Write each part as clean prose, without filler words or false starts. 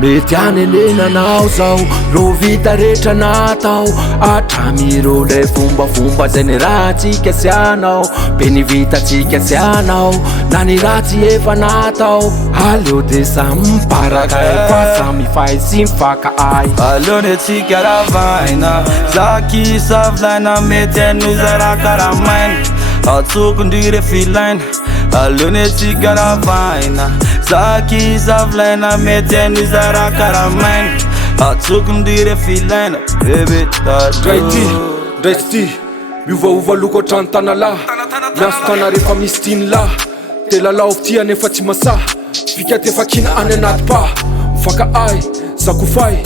Mety anenenanao zao ro vita rehetra natao atramiro lay fombafomba zay ny rahatsika sy anao be ny vitatsika sy anao na ny ratsy efa natao aleo de samy miparaka fa samy mifay sy mifaka ay aleony atsika ravaina zaky savilaina mety anoza raha karamaina atsokondry filaina aleony atsika ravaina zaky savilaina mety anoza raha karamaina atsokondry filaina bebe Ndraiky ty miovaova loko atrany tanalahy miasotana rehefa misy tiny lahy telalao tia nefa tsy masaha fika tefakina any anaty paha mifaka ay zakofay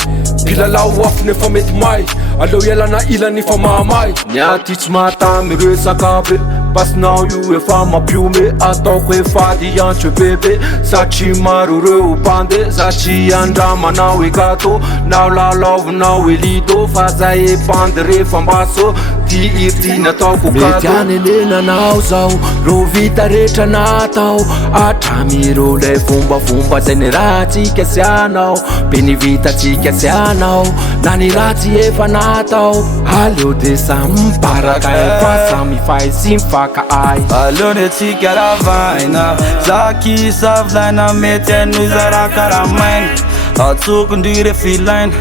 mpilalao afo nefa mety may aleo ialana ilany fa mahamay niaty tsy mahatamy reo sakabe pasinao io efa mampiome ataoko efady antso bebe satria maro reo bande satria andramanao ekato nao lalaovinao elido fa zay epande rehefa mbaso ty irty nataoko mety anenenanao zao ro vita rehetra natao atramiro lay fombafomba zay ny rahatsika sy anao be ny vitatsika sy anao na ny ratsy efa natao aleo de samy miparaka fa samy mifay sy mifaka ay aleony atsika ravaina zaky savilaina mety anoza raha karamaina atsokondry filaina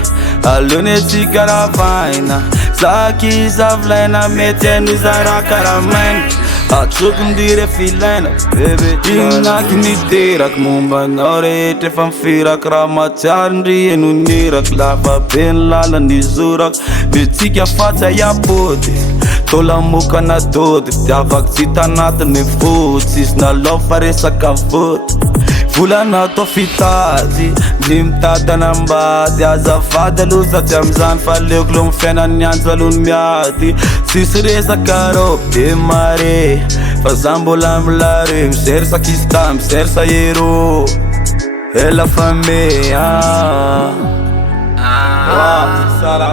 aleony atsika ravaina zaky savilaina mety anoza raha karamaina atsokondry filaina bebe inaky niteraky mombanao rehetra efa mifiraky raha matsiary ndry enoneraky lava be ny lalany zoraky betsika fatsa iapody tolamokana dody fitiavaky tsy tanatiny fotsy izy nalao fa resaka voty volana atao fitady ndry mitady anambady azavady aloha zatsy amizany fa aleoko lo mifiainany anjo alohany miady tsisy resaka rô be mare fa za mbola milare misersaka izy ta misersa ero ela fa me sara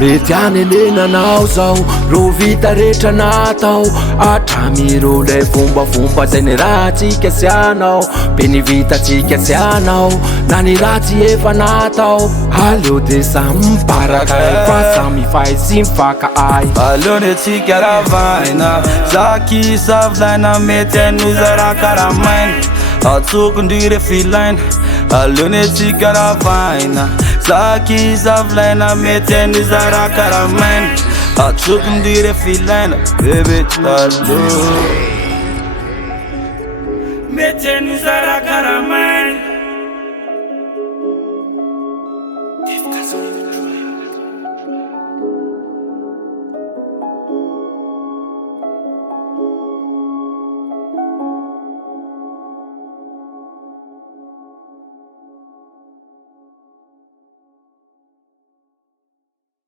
mety anenenanao zao ro vita rehetra natao atramiro lay fombafomba zay ny rahatsika sy anao be ny vitatsika sy anao na ny ratsy efa natao aleo de samy miparaka fa samy mifay sy mifaka ay aleony atsika ravaina zaky savilaina mety anoza raha karamaina atsokondry filaina aleony atsika ravaina zaky savilaina mety anoza raha karamaina atsokondry filaina bebe talo mety anoza raha karamaina